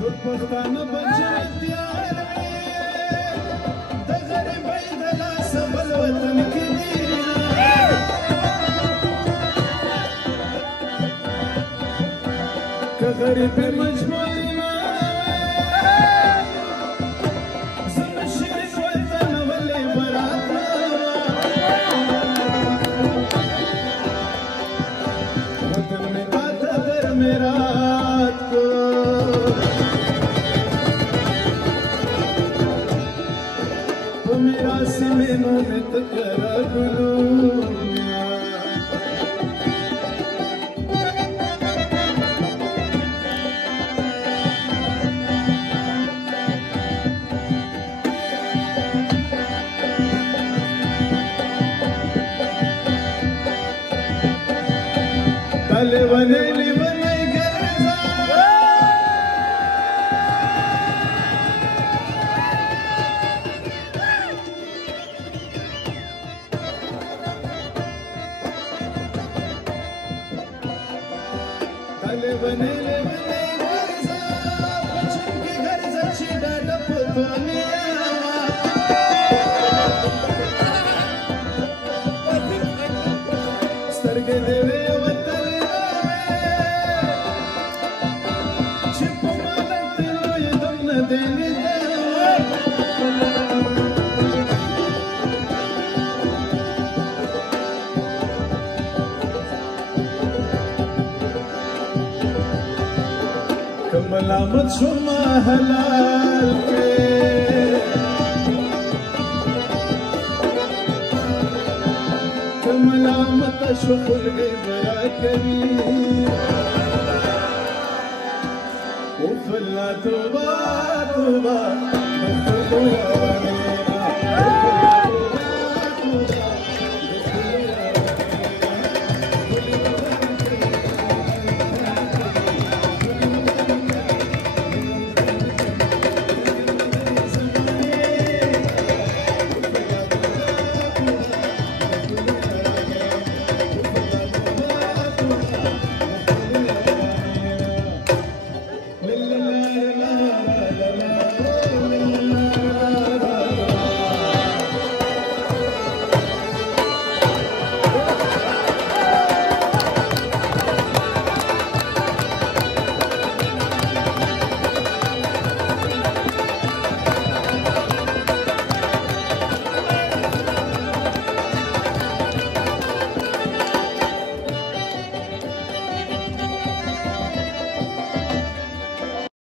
پښتانه بچیان د غریبۍ د لاسه بل وطن کې دي که غریبي مجبوري نه زموږ شیرین وطن ولې برات وطن مې راته در مې رات کو मेरा सिमेनों में तकरा गुलूया तले बने बने गरजा बचन की गरजा छिड़ा डपतोनिया स्तरगे देवे वतन छिप मालत लो ये दम न देने मलामत शुमा हलाल के मलामत शुकुल गई बरा करी उफला तुबा तुबा